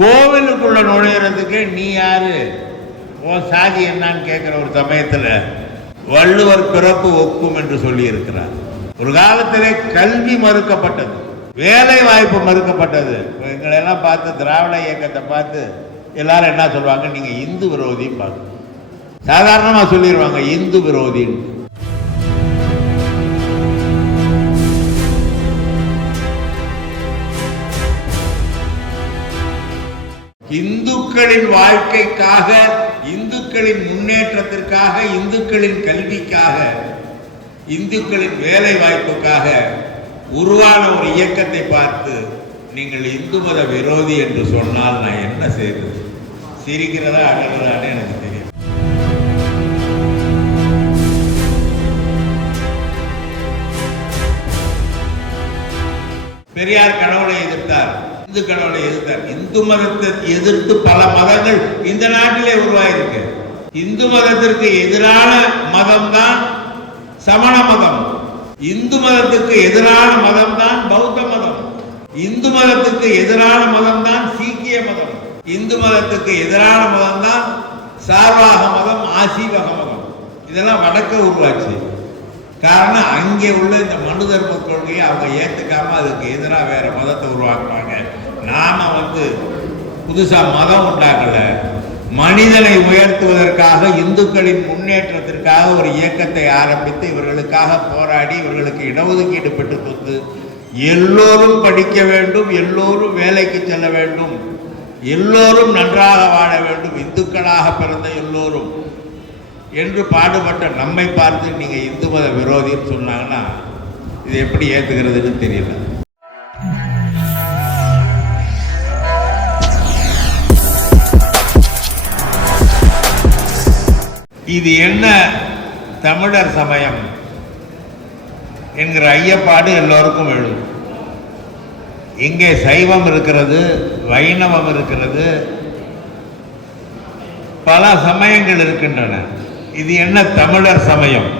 கோவிலுக்குள்ள நுழையிறதுக்கு நீ யாரு? உன் சாதி என்னன்னு கேட்குற ஒரு சமயத்தில் வள்ளுவர் பிறப்பு ஒக்கும் என்று சொல்லி இருக்கிறார் ஒரு காலத்திலே கல்வி மறுக்கப்பட்டது வேலை வாய்ப்பு மறுக்கப்பட்டது. இப்ப எங்களை எல்லாம் பார்த்து திராவிட இயக்கத்தை பார்த்து எல்லாரும் என்ன சொல்லுவாங்க? நீங்கள் இந்து விரோதின்னு பார்க்க சாதாரணமாக சொல்லிடுவாங்க இந்து விரோதின்னு. இந்துக்களின் வாழ்க்கைக்காக இந்துக்களின் முன்னேற்றத்திற்காக இந்துக்களின் கல்விக்காக இந்துக்களின் வேலை வாய்ப்புக்காக உருவான ஒரு இயக்கத்தை பார்த்து நீங்கள் இந்து மத விரோதி என்று சொன்னால் நான் என்ன செய்வது? சிரிக்கிறதா அழகிறதான்னு எனக்கு தெரியும். பெரியார் கடவுளை எதிர்த்தார். இந்து கடவுளை எதிர்த்தார் இந்து மதத்தை எதிர்த்து பல மதங்கள் இந்த நாட்டிலே உருவாயிருக்கு. இந்து மதத்திற்கு எதிரான மதம் தான் சமண மதம். இந்து மதத்துக்கு எதிரான மதம் தான் பௌத்த மதம். இந்து மதத்துக்கு எதிரான மதம் தான் சீக்கிய மதம். இந்து மதத்துக்கு எதிரான மதம் தான் சார்வாக மதம் ஆசீவக மதம். இதெல்லாம் வடக்க உருவாச்சு. காரணம் அங்கே உள்ள இந்த மனு தர்ம கொள்கையை அவங்க ஏத்துக்காம அதுக்கு எதிராக வேற மதத்தை உருவாக்குவாங்க நாம வந்து புதுசா மதம் உண்டாக்கல மனிதனை உயர்த்துவதற்காக இந்துக்களின் முன்னேற்றத்திற்காக ஒரு இயக்கத்தை ஆரம்பித்து இவர்களுக்காக போராடி இவர்களுக்கு இடஒதுக்கீடு பெற்று கொடுத்து எல்லோரும் படிக்க வேண்டும் எல்லோரும் வேலைக்கு செல்ல வேண்டும் எல்லோரும் நன்றாக வாழ வேண்டும் இந்துக்களாக பிறந்த எல்லோரும் என்று பாடுபட்ட நம்மை பார்த்து நீங்கள் இந்து மத விரோதின்னு சொன்னாங்கன்னா இது எப்படி ஏற்றுகிறதுன்னு தெரியல. இது என்ன தமிழர் சமயம் என்கிற ஐயப்பாடு எல்லோருக்கும் எழுதும் இங்கே சைவம் இருக்கிறது வைணவம் இருக்கிறது பல சமயங்கள் இருக்கின்றன. இது என்ன தமிழர் சமயம்?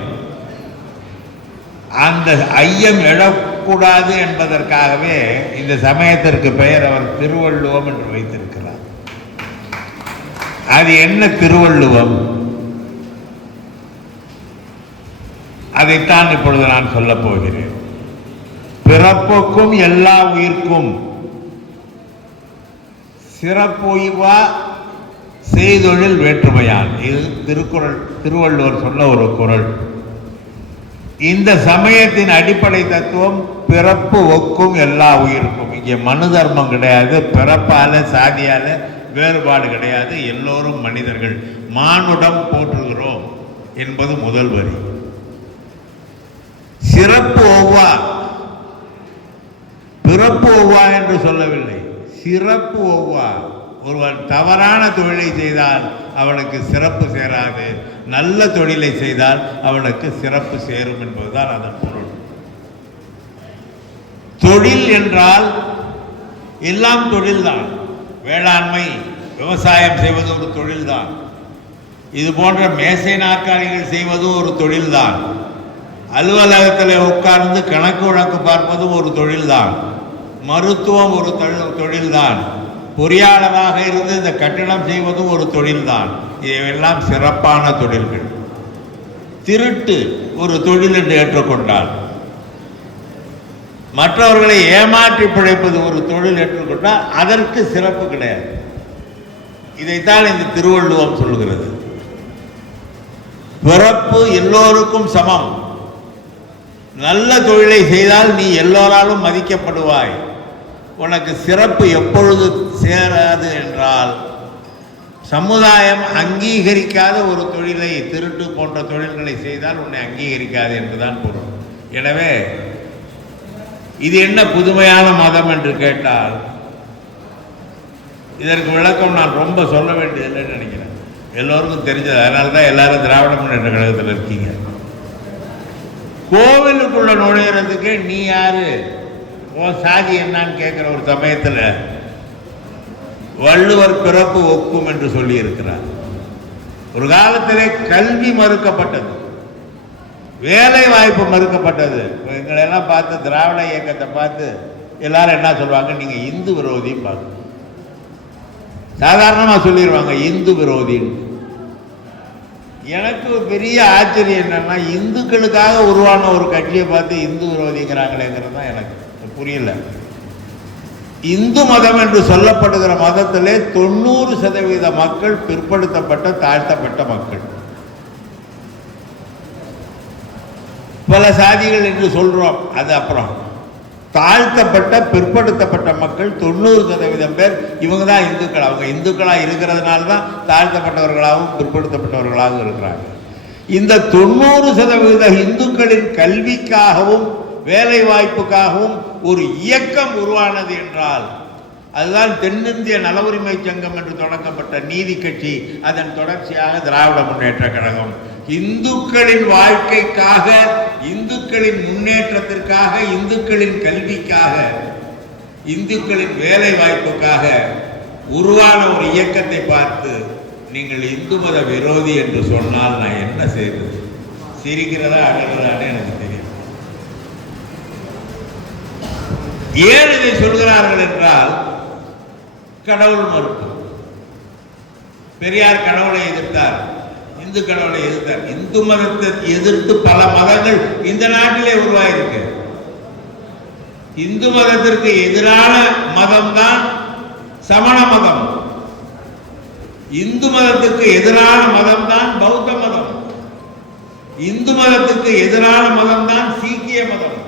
அந்த ஐயம் எழக்கூடாது என்பதற்காகவே இந்த சமயத்திற்கு பெயர் அவர் திருவள்ளுவம் என்று வைத்திருக்கிறார். அது என்ன திருவள்ளுவம்? அதைத்தான் இப்பொழுது நான் சொல்லப் போகிறேன். பிறப்புக்கும் எல்லா உயிர்க்கும் சிறப்புய்வா செய்தொழில் வேற்றுமையான் இது திருக்குறள் திருவள்ளுவர் சொன்ன ஒரு குறள். இந்த சமயத்தின் அடிப்படை தத்துவம் பிறப்பு ஒக்கும் எல்லா உயிருக்கும். இங்கே மனு தர்மம் கிடையாது பிறப்பால சாதியால வேறுபாடு கிடையாது. எல்லோரும் மனிதர்கள். மானுடம் போற்றுகிறோம் என்பது முதல் வரி. சிறப்பு ஒவ்வா பிறப்பு ஒவ்வா என்று சொல்லவில்லை. சிறப்பு ஒவ்வா ஒருவன் தவறான தொழிலை செய்தால் அவனுக்கு சிறப்பு சேராது. நல்ல தொழிலை செய்தால் அவனுக்கு சிறப்பு சேரும் என்பதுதான் அதன் பொருள். தொழில் என்றால் எல்லாம் தொழில்தான். வேளாண்மை விவசாயம் செய்வது ஒரு தொழில்தான். இது போன்ற மேசை நாற்காலிகள் செய்வதும் ஒரு தொழில்தான். அலுவலகத்தில் உட்கார்ந்து கணக்கு வழக்கு பார்ப்பதும் ஒரு தொழில்தான். மருத்துவம் ஒரு தொழில் தொழில்தான். பொறியாளராக இருந்து இந்த கட்டிடம் செய்வதும் ஒரு தொழில்தான். இவையெல்லாம் சிறப்பான தொழில்கள். திருட்டு ஒரு தொழில் என்று ஏற்றுக்கொண்டால் மற்றவர்களை ஏமாற்றி பிழைப்பது ஒரு தொழில் ஏற்றுக்கொண்டால் அதற்கு சிறப்பு கிடையாது. இதைத்தான் இந்த திருவள்ளுவம் சொல்கிறது. பிறப்பு எல்லோருக்கும் சமம். நல்ல தொழிலை செய்தால் நீ எல்லோராலும் மதிக்கப்படுவாய். உனக்கு சிறப்பு எப்பொழுது சேராது என்றால் சமுதாயம் அங்கீகரிக்காத ஒரு தொழிலை திருட்டு போன்ற தொழில்களை செய்தால் உன்னை அங்கீகரிக்காது என்றுதான் பொருள். எனவே இது என்ன புதுமையான மதம் என்று கேட்டால் இதற்கு விளக்கம் நான் ரொம்ப சொல்ல வேண்டியதில்லைன்னு நினைக்கிறேன். எல்லோருக்கும் தெரிஞ்சது. அதனால தான் எல்லாரும் திராவிட முன்னேற்ற கழகத்தில் இருக்கீங்க. கோவிலுக்குள்ள நுழையிறதுக்கு நீ யாரு? உன் சாதி என்னன்னு கேட்குற ஒரு சமயத்தில் வள்ளுவர் பிறப்பு ஒக்கும் என்று சொல்லி இருக்கிறார் ஒரு காலத்திலே கல்வி மறுக்கப்பட்டது. வேலை வாய்ப்பு மறுக்கப்பட்டது. எங்களெல்லாம் பார்த்து திராவிட இயக்கத்தை பார்த்து எல்லாரும் என்ன சொல்லுவாங்க? நீங்க இந்து விரோதின்னு பார்க்க சாதாரணமாக சொல்லிடுவாங்க இந்து விரோதின்னு. எனக்கு ஒரு பெரிய ஆச்சரியம் என்னன்னா இந்துக்களுக்காக உருவான ஒரு கட்சியை பார்த்து இந்து விரோதிக்கிறாங்களேங்கிறது தான் எனக்கு புரியல. இந்து மதம் என்று சொல்லப்படுகிற மதத்திலே தொண்ணூறு சதவீத மக்கள் பிற்படுத்தப்பட்ட தாழ்த்தப்பட்ட மக்கள். பல சாதிகள் என்று சொல்றோம் அது அப்புறம். தாழ்த்தப்பட்ட பிற்படுத்தப்பட்ட மக்கள் தொண்ணூறு சதவீதம் பேர் இவங்க தான் இந்துக்கள். அவங்க இந்துக்களாக இருக்கிறதுனால தான் தாழ்த்தப்பட்டவர்களாகவும் பிற்படுத்தப்பட்டவர்களாகவும் இருக்கிறாங்க. இந்த தொண்ணூறு சதவீத இந்துக்களின் கல்விக்காகவும் வேலை வாய்ப்புக்காகவும் ஒரு இயக்கம் உருவானது என்றால் அதுதான் தென்னிந்திய நல உரிமை சங்கம் என்று தொடங்கப்பட்ட நீதி கட்சி. அதன் தொடர்ச்சியாக திராவிட முன்னேற்ற கழகம் இந்துக்களின் வாழ்க்கைக்காக இந்துக்களின் முன்னேற்றத்திற்காக இந்துக்களின் கல்விக்காக இந்துக்களின் வேலை வாய்ப்புக்காக உருவான ஒரு இயக்கத்தை பார்த்து நீங்கள் இந்து மத விரோதி என்று சொன்னால் நான் என்ன செய்வது? சிரிக்கிறதா அழகிறதான்னு எனக்கு தெரியும். ஏன் இதை சொல்கிறார்கள் என்றால் கடவுள் மறுப்பு. பெரியார் கடவுளை எதிர்த்தார். இந்துக்களோட எதிர்த்தார் இந்து மதத்தை எதிர்த்து பல மதங்கள் இந்த நாட்டிலே உருவாயிருக்கு. இந்து மதத்திற்கு எதிரான மதம் தான் சமண மதம். இந்து மதத்துக்கு எதிரான மதம் தான் பௌத்த மதம். இந்து மதத்துக்கு எதிரான மதம் தான் சீக்கிய மதம்.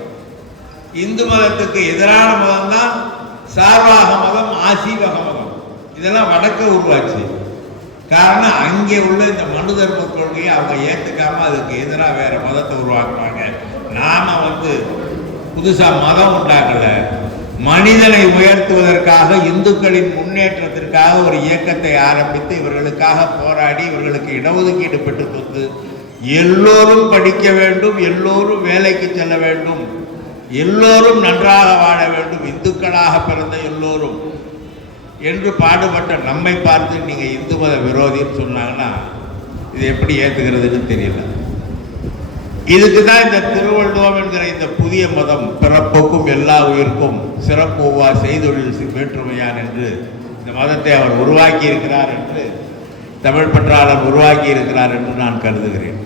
இந்து மதத்துக்கு எதிரான மதம் தான் சார்வாக மதம் ஆசீவக மதம். இதெல்லாம் வடக்க உருவாச்சு. காரணம் அங்கே உள்ள இந்த மனு தர்ம கொள்கையை அவங்க ஏத்துக்காம அதுக்கு எதிராக வேற மதத்தை உருவாக்குவாங்க நாம வந்து புதுசா மதம் உண்டாக்கல. மனிதனை உயர்த்துவதற்காக இந்துக்களின் முன்னேற்றத்திற்காக ஒரு இயக்கத்தை ஆரம்பித்து இவர்களுக்காக போராடி இவர்களுக்கு இடஒதுக்கீடு பெற்று கொடுத்து எல்லோரும் படிக்க வேண்டும் எல்லோரும் வேலைக்கு செல்ல வேண்டும் எல்லோரும் நன்றாக வாழ வேண்டும் இந்துக்களாக பிறந்த எல்லோரும் என்று பாடுபட்ட நம்மை பார்த்து நீங்கள் இந்து மத விரோதின்னு சொன்னாங்கன்னா இது எப்படி ஏற்றுகிறதுன்னு தெரியல. இதுக்கு தான் இந்த திருவள்ளுவம் என்கிற இந்த புதிய மதம் பிறப்புக்கும் எல்லா உயிருக்கும் சிறப்புவா செய்தொழில் வேற்றுமையான் என்று இந்த மதத்தை அவர் உருவாக்கி இருக்கிறார் என்று தமிழ் பற்றாளர் உருவாக்கி இருக்கிறார் என்று நான் கருதுகிறேன்.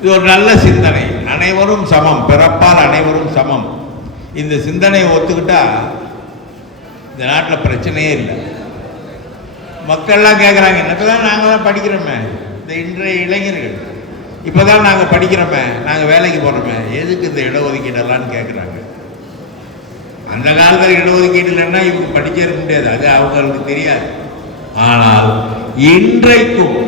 இது ஒரு நல்ல சிந்தனை. அனைவரும் சமம். பிறப்பால் அனைவரும் சமம். இந்த சிந்தனையை ஒத்துக்கிட்டா இந்த நாட்டில் பிரச்சனையே இல்லை. மக்கள்லாம் கேட்குறாங்க இப்போ தான் நாங்கள் தான் படிக்கிறோமே. இந்த இன்றைய இளைஞர்கள் இப்போ தான் நாங்கள் படிக்கிறோமே. நாங்கள் வேலைக்கு போகிறோமே எதுக்கு இந்த இடஒதுக்கீடெல்லாம்னு கேட்குறாங்க அந்த காலத்தில் இடஒதுக்கீடு இல்லைன்னா இவங்க படிச்சிருக்க முடியாது. அது அவங்களுக்கு தெரியாது. ஆனால் இன்றைக்கும்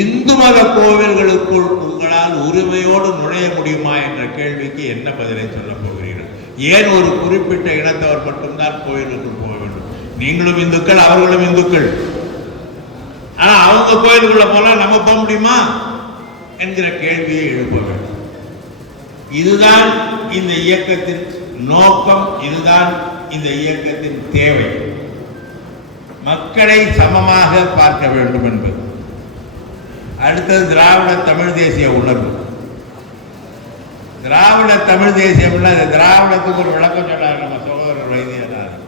இந்து மத கோவில்களுக்குள் உங்களால் உரிமையோடு நுழைய முடியுமா என்ற கேள்விக்கு என்ன பதிலை சொல்ல போகிறீர்கள்? ஏன் ஒரு குறிப்பிட்ட இனத்தவர் மட்டும்தான் கோயிலுக்கு போக வேண்டும்? நீங்களும் இந்துக்கள் அவர்களும் இந்துக்கள். ஆனா அவங்க கோயிலுக்குள்ள போனா நம்ம போக முடியுமா? என்கிற கேள்வியை எழுப்ப வேண்டும். இதுதான் இந்த இயக்கத்தின் நோக்கம் இதுதான் இந்த இயக்கத்தின் தேவை. மக்களை சமமாக பார்க்க வேண்டும் என்பது. அடுத்தது திராவிட தமிழ் தேசிய உணர்வு. திராவிட தமிழ் தேசியம்னா இந்த திராவிடத்துக்கு ஒரு விளக்கம் சொன்னார் நம்ம சகோதரர் வைத்தியநாதன்.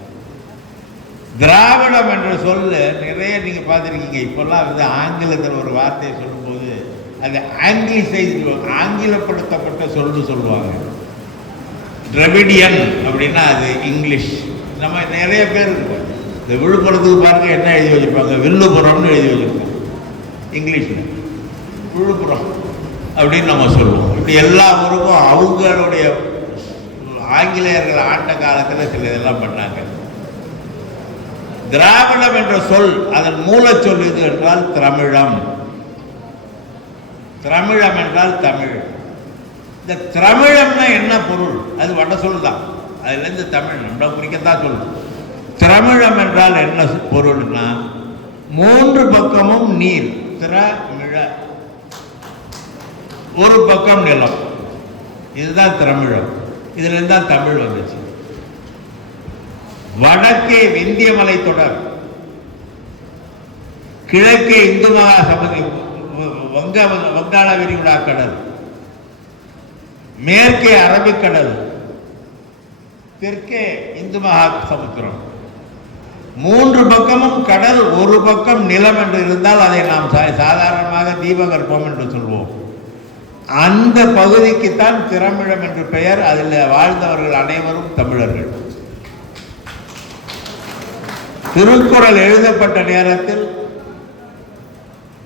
திராவிடம் என்ற சொல்ல நிறைய நீங்கள் பார்த்துருக்கீங்க. இப்போல்லாம் வந்து ஆங்கிலத்தில் ஒரு வார்த்தையை சொல்லும்போது அது ஆங்கிலிசைஸ் ஆங்கிலப்படுத்தப்பட்ட சொல்னு சொல்லுவாங்க. திரவிடியன் அப்படின்னா அது இங்கிலீஷ் நம்ம நிறைய பேர் இருக்கோம். இந்த விழுப்புரத்துக்கு பாருங்க என்ன எழுதி வச்சிருப்பாங்க. வில்லுபுரம்னு எழுதி வச்சிருப்பாங்க. இங்கிலீஷில் விழுப்புரம். அப்படின்னு நம்ம சொல்லுவோம். இப்படி எல்லா ஊருக்கும் அவங்களுடைய ஆங்கிலேயர்கள் ஆண்ட காலத்தில் சில இதெல்லாம் பண்ணாங்க. திராவிடம் என்ற சொல் அதன் மூலச்சொல் இது என்றால் தமிழம். திரமிழம் என்றால் தமிழ். இந்த திரமிழம்னா என்ன பொருள்? அது வட சொல் தான். அதுலேருந்து தமிழ் நம்ம குறிக்கத்தான் சொல்லும். திரமிழம் என்றால் என்ன பொருள்னா மூன்று பக்கமும் நீர். திரமிழ ஒரு பக்கம் நிலம். இதுதான் தமிழம் இதுல இருந்து தான் தமிழ் வந்துச்சு. வடக்கே விந்திய தொடர். கிழக்கே இந்து மகா சமுதி வங்க வங்காள விரிகுடா கடல். மேற்கே அரபிக்கடல் தெற்கே இந்து மகா சமுத்திரம். மூன்று பக்கமும் கடல் ஒரு பக்கம் நிலம் என்று இருந்தால் அதை நாம் சா- சாதாரணமாக தீபகற்பம் என்று சொல்வோம். அந்த பகுதிக்குத்தான் திறமிழம் என்று பெயர். அதில் வாழ்ந்தவர்கள் அனைவரும் தமிழர்கள். திருக்குறள் எழுதப்பட்ட நேரத்தில்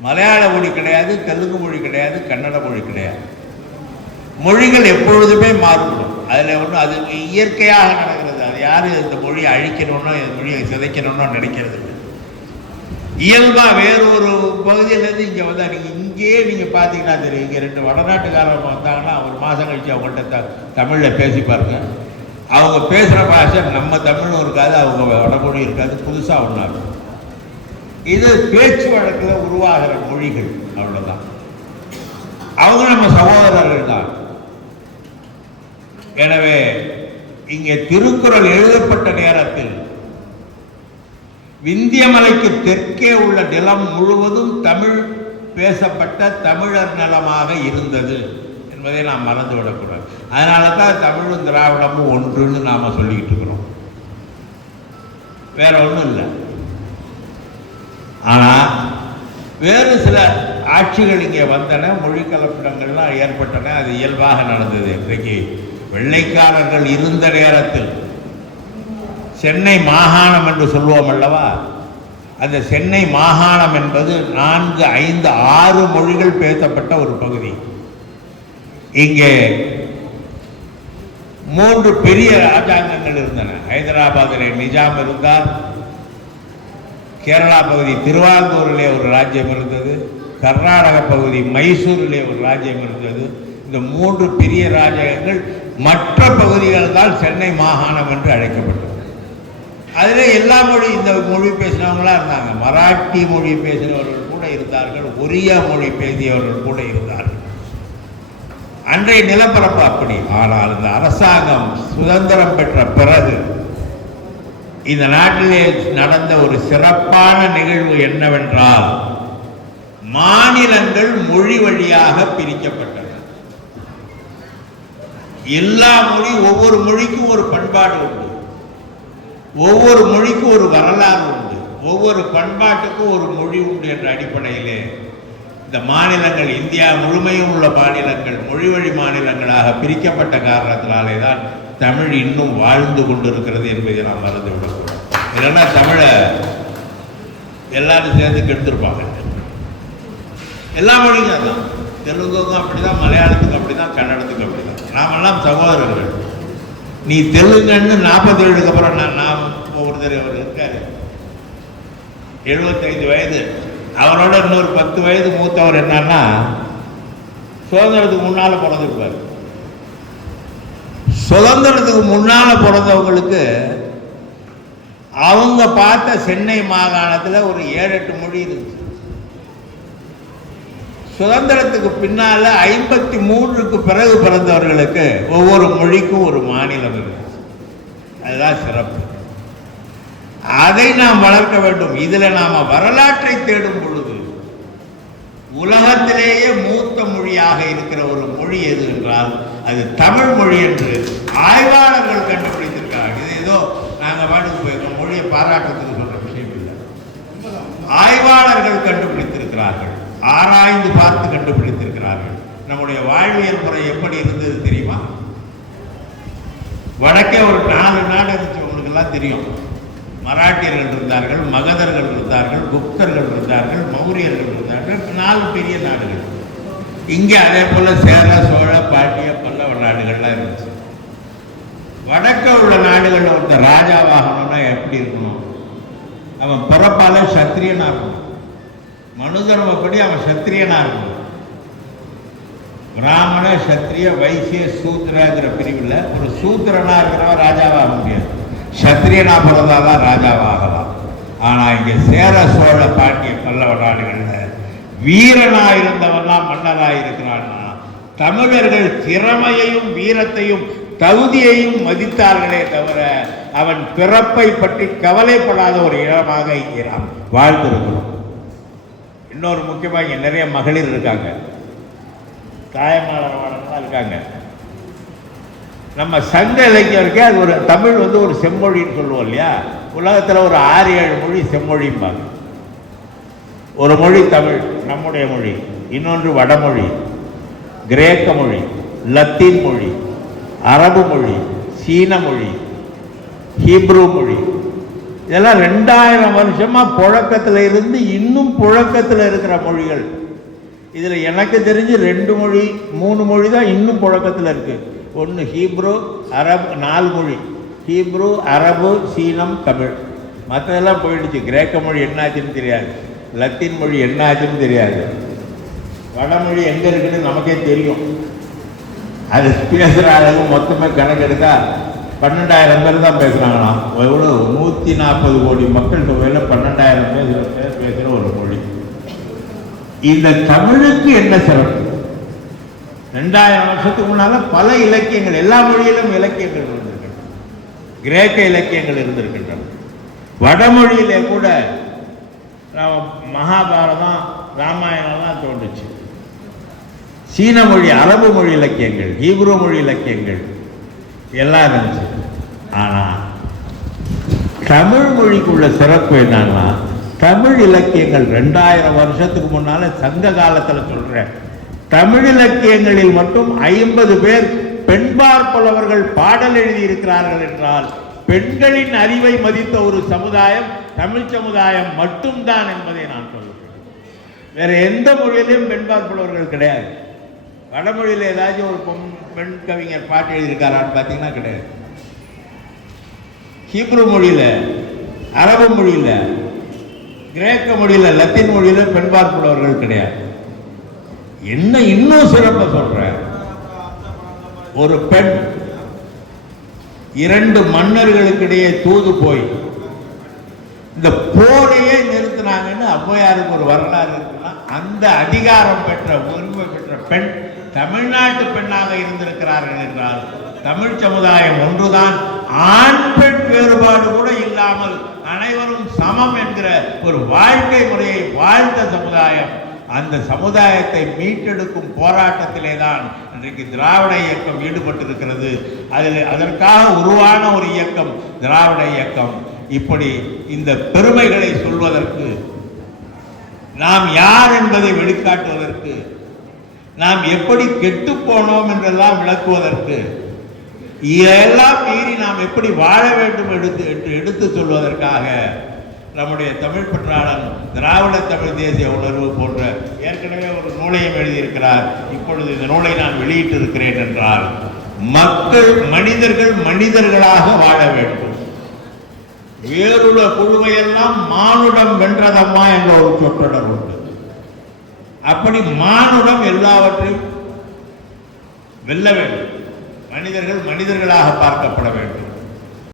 மலையாள மொழி கிடையாது தெலுங்கு மொழி கிடையாது கன்னட மொழி கிடையாது. மொழிகள் எப்பொழுதுமே மாறுபடும். அதில் ஒன்றும் அது இயற்கையாக நடக்கிறது. அது யாரும் இந்த மொழியை அழிக்கணும்னோ இந்த மொழியை சிதைக்கணும்னோ நினைக்கிறது இல்லை இயல்பாக வேறு ஒரு பகுதியிலேருந்து இங்கே வந்தால் நீங்கள் இங்கேயே நீங்கள் பார்த்தீங்கன்னா தெரியும். இங்கே ரெண்டு வடநாட்டுக்காரங்க வந்தாங்கன்னா ஒரு மாதம் கழிச்சு அவங்கள்ட்ட த தமிழில் பேசி பாருங்க. அவங்க பேசுகிற பாஷை நம்ம தமிழும் இருக்காது அவங்க வடமொழி இருக்காது புதுசாக ஒன்றாங்க இது பேச்சு வழக்கில் உருவாகிற மொழிகள் அவ்வளவுதான். அவங்க நம்ம சகோதரர்கள் தான். எனவே இங்கே திருக்குறள் எழுதப்பட்ட நேரத்தில் விந்தியமலைக்கு தெற்கே உள்ள நிலம் முழுவதும் தமிழ் பேசப்பட்ட தமிழர் நலமாக இருந்தது என்பதை நாம் மறந்து விடக்கூடாது அதனால தான் தமிழும் திராவிடமும் ஒன்றுன்னு நாம் சொல்லிக்கிட்டு இருக்கிறோம். வேற ஒன்றும் இல்லை. ஆனால் வேறு சில ஆட்சிகள் இங்கே வந்தன மொழி கலப்பிடங்கள்லாம் ஏற்பட்டன அது இயல்பாக நடந்தது. இன்றைக்கு வெள்ளைக்காரர்கள் இருந்த நேரத்தில் சென்னை மாகாணம் என்று சொல்லுவோம் அல்லவா? அந்த சென்னை மாகாணம் என்பது நான்கு ஐந்து ஆறு மொழிகள் பேசப்பட்ட ஒரு பகுதி. இங்கே மூன்று பெரிய ராஜாங்கங்கள் இருந்தன. ஹைதராபாத்திலே நிஜாம் இருந்தார். கேரளா பகுதி திருவாங்கூரிலே ஒரு ராஜ்யம் இருந்தது. கர்நாடக பகுதி மைசூரிலே ஒரு ராஜ்யம் இருந்தது. இந்த மூன்று பெரிய ராஜகங்கள் மற்ற பகுதிகள் தான் சென்னை மாகாணம் என்று அழைக்கப்பட்டது. அதில் எல்லா மொழி இந்த மொழி பேசினவங்களாம் இருந்தாங்க. மராட்டி மொழி பேசினவர்கள் கூட இருந்தார்கள். ஒரியா மொழி பேசியவர்கள் கூட இருந்தார்கள். அன்றைய நிலப்பரப்பு அப்படி. ஆனால் இந்த அரசாங்கம் சுதந்திரம் பெற்ற பிறகு இந்த நாட்டிலே நடந்த ஒரு சிறப்பான நிகழ்வு என்னவென்றால் மாநிலங்கள் மொழி வழியாக பிரிக்கப்பட்டன. எல்லா மொழி ஒவ்வொரு மொழிக்கும் ஒரு பண்பாடு உண்டு. ஒவ்வொரு மொழிக்கும் ஒரு வரலாறு உண்டு. ஒவ்வொரு பண்பாட்டுக்கும் ஒரு மொழி உண்டு என்ற அடிப்படையிலே இந்த மாநிலங்கள் இந்தியா முழுமையும் உள்ள மாநிலங்கள் மொழி வழி மாநிலங்களாக பிரிக்கப்பட்ட காரணத்தினாலே தான் தமிழ் இன்னும் வாழ்ந்து கொண்டிருக்கிறது என்பதை நாம் மறந்து விடக்கூடாது. இல்லைன்னா தமிழை எல்லாரும் சேர்ந்து கெடுத்துருப்பாங்க. எல்லா மொழியும் அதுதான். தெலுங்குக்கும் அப்படிதான் மலையாளத்துக்கும் அப்படிதான் கன்னடத்துக்கும் அப்படிதான். நாமெல்லாம் சகோதரர்கள். நீ தெலுங்குன்னு நாற்பத்தேழுக்கு அப்புறம் நான் நான் ஒருத்தர் அவர் இருக்காரு. எழுபத்தைந்து வயது. அவரோட இன்னொரு பத்து வயது மூத்தவர் என்னன்னா சுதந்திரத்துக்கு முன்னால பிறந்திருப்பார். சுதந்திரத்துக்கு முன்னால பிறந்தவங்களுக்கு அவங்க பார்த்த சென்னை மாகாணத்தில் ஒரு ஏழு எட்டு மொழி இருந்துச்சு. சுதந்திரத்துக்கு பின்னால ஐம்பத்தி மூன்றுக்கு பிறகு பிறந்தவர்களுக்கு ஒவ்வொரு மொழிக்கும் ஒரு மாநிலம் இருந்துச்சு அதுதான் சிறப்பு. அதை நாம் வளர்க்க வேண்டும். இதுல நாம வரலாற்றை தேடும் பொழுது உலகத்திலேயே மூத்த மொழியாக இருக்கிற ஒரு மொழி எது என்றால் அது தமிழ் மொழி என்று ஆய்வாளர்கள் கண்டுபிடித்திருக்கிறார்கள். இது ஏதோ நாங்க பாட்டுக்கு போயிருக்கோம். மொழியை பாராட்டுறதுக்கு சொல்கிற விஷயம் இல்லை. ஆய்வாளர்கள் கண்டு ஆராய்ந்து பார்த்து கண்டுபிடித்திருக்கிறார்கள். நம்முடைய வாழ்வியல் முறை எப்படி இருந்தது தெரியுமா? வடக்கே ஒரு நாலு நாடு இருந்துச்சு எல்லாம் தெரியும். மராட்டியர்கள் இருந்தார்கள் மகதர்கள் இருந்தார்கள் குப்தர்கள் இருந்தார்கள் மௌரியர்கள் இருந்தார்கள் நாலு பெரிய நாடுகள். இங்கே அதே போல சேர சோழ பாட்டிய பல்லவ நாடுகள்லாம் இருந்துச்சு. வடக்க உள்ள நாடுகளில் ராஜா ராஜாவாகணும்னா எப்படி இருக்கணும்? அவன் பிறப்பால சத்திரியனா இருக்கணும். மனு தர்மப்படி அவன் சத்திரியனாக இருக்கணும் பிராமண சத்திரிய வைசிய சூத்திரங்கிற பிரிவில் ஒரு சூத்திரனாக இருக்கிறவன் ராஜாவாக முடியாது. சத்திரியனா பிறந்தாதான் ராஜாவாகலாம். ஆனா இங்க சேர சோழ பாண்டிய பல்லவ நாடுகளில் வீரனா இருந்தவன்லாம் மன்னராக இருக்கிறான்னா தமிழர்கள் திறமையையும் வீரத்தையும் தகுதியையும் மதித்தார்களே தவிர அவன் பிறப்பை பற்றி கவலைப்படாத ஒரு இடமாக இங்கே நாம் வாழ்ந்திருக்கிறோம். இன்னொரு முக்கியமாக இங்கே நிறைய மகளிர் இருக்காங்க. தாயமானவர்களாக இருக்காங்க. நம்ம சங்க இலக்கியம் இருக்கே அது ஒரு தமிழ் வந்து ஒரு செம்மொழின்னு சொல்லுவோம் இல்லையா? உலகத்தில் ஒரு ஆறு ஏழு மொழி செம்மொழிம்பாங்க. ஒரு மொழி தமிழ் நம்முடைய மொழி. இன்னொன்று வடமொழி கிரேக்க மொழி லத்தீன் மொழி அரபு மொழி சீன மொழி ஹீப்ரு மொழி. இதெல்லாம் ரெண்டாயிரம் வருஷமாக புழக்கத்தில் இருந்து இன்னும் புழக்கத்தில் இருக்கிற மொழிகள். இதில் எனக்கு தெரிஞ்சு ரெண்டு மொழி மூணு மொழி தான் இன்னும் புழக்கத்தில் இருக்குது ஒன்று ஹீப்ரு அரபு நாலு மொழி. ஹீப்ரு அரபு சீனம் தமிழ். மற்றதெல்லாம் போயிடுச்சு. கிரேக்க மொழி என்னாச்சுன்னு தெரியாது. லத்தீன் மொழி என்னாச்சுன்னு தெரியாது. வடமொழி எங்கே இருக்குன்னு நமக்கே தெரியும். அது பேசுகிற அளவு மொத்தமாக கணக்கு எடுத்தால் பன்னெண்டாயிரம் பேர் தான் பேசுகிறாங்களாம் எவ்வளோ நூற்றி நாற்பது கோடி மக்கள் தொகையில் பன்னெண்டாயிரம் பேர் பேர் பேசுகிற ஒரு மொழி. இந்த தமிழுக்கு என்ன சிறப்பு? ரெண்டாயிரம் வருஷத்துக்கு முன்னால் பல இலக்கியங்கள் எல்லா மொழியிலும் இலக்கியங்கள் இருந்திருக்கின்றன. கிரேக்க இலக்கியங்கள் இருந்திருக்கின்றன. வடமொழியிலே கூட மகாபாரதம் ராமாயணம்லாம் தோன்றுச்சு. சீன மொழி அரபு மொழி இலக்கியங்கள் ஹீப்ரு மொழி இலக்கியங்கள் எல்லாம் இருந்துச்சு. ஆனா தமிழ் மொழிக்குள்ள சிறப்பு என்னன்னா தமிழ் இலக்கியங்கள் ரெண்டாயிரம் வருஷத்துக்கு முன்னால சங்க காலத்தில் சொல்றேன். தமிழ் இலக்கியங்களில் மட்டும் ஐம்பது பேர் பெண்பார்ப்பளவர்கள் பாடல் எழுதியிருக்கிறார்கள் என்றால் பெண்களின் அறிவை மதித்த ஒரு சமுதாயம் தமிழ் சமுதாயம் மட்டும்தான் என்பதை நான் சொல்லுகிறேன். வேற எந்த மொழியிலையும் பெண்பார்ப்பளவர்கள் கிடையாது. வடமொழியில் ஏதாச்சும் ஒரு பெண் கவிஞர் பாட்டு எழுதியிருக்காரான்னு பார்த்தீங்கன்னா கிடையாது. ஹீப்ரு மொழியில் அரபு மொழியில் கிரேக்க மொழியில் லத்தீன் மொழியில் பெண் பார்ப்புள்ளவர்கள் கிடையாது. என்ன இன்னும் சிறப்பாக சொல்கிறேன் ஒரு பெண் இரண்டு மன்னர்களுக்கிடையே தூது போய் இந்த போரையே நிறுத்தினாங்கன்னு ஔவையாருக்கு ஒரு வரலாறு இருக்குன்னா அந்த அதிகாரம் பெற்ற உரிமை பெற்ற பெண் தமிழ்நாட்டு பெண்ணாக இருந்திருக்கிறார்கள் என்றால் தமிழ் சமுதாயம் ஒன்றுதான் ஆண் பெண் வேறுபாடு கூட இல்லாமல் அனைவரும் சமம் என்கிற ஒரு வாழ்க்கை முறையை வாழ்ந்த சமுதாயம் அந்த சமுதாயத்தை மீட்டெடுக்கும் போராட்டத்திலே தான் இன்றைக்கு திராவிட இயக்கம் ஈடுபட்டிருக்கிறது. அதில் அதற்காக உருவான ஒரு இயக்கம் திராவிட இயக்கம். இப்படி இந்த பெருமைகளை சொல்வதற்கு நாம் யார் என்பதை வெளிக்காட்டுவதற்கு நாம் எப்படி கெட்டு போனோம் என்றெல்லாம் விளக்குவதற்கு இதெல்லாம் மீறி நாம் எப்படி வாழ வேண்டும் எடுத்து என்று எடுத்து சொல்வதற்காக நம்முடைய தமிழ் பற்றாளன் திராவிட தமிழ் தேசிய உணர்வு போன்ற ஏற்கனவே ஒரு நூலையும் எழுதியிருக்கிறார். இப்பொழுது இந்த நூலை நான் வெளியிட்டு இருக்கிறேன் என்றால் மக்கள் மனிதர்கள் மனிதர்களாக வாழ வேண்டும். வேறுள்ள குழுவையெல்லாம் மானுடம் வென்றதம்மா என்ற ஒரு சொற்றொடர் உண்டு. அப்படி மானுடம் எல்லாவற்றையும் வெல்ல வேண்டும். மனிதர்கள் மனிதர்களாக பார்க்கப்பட வேண்டும்.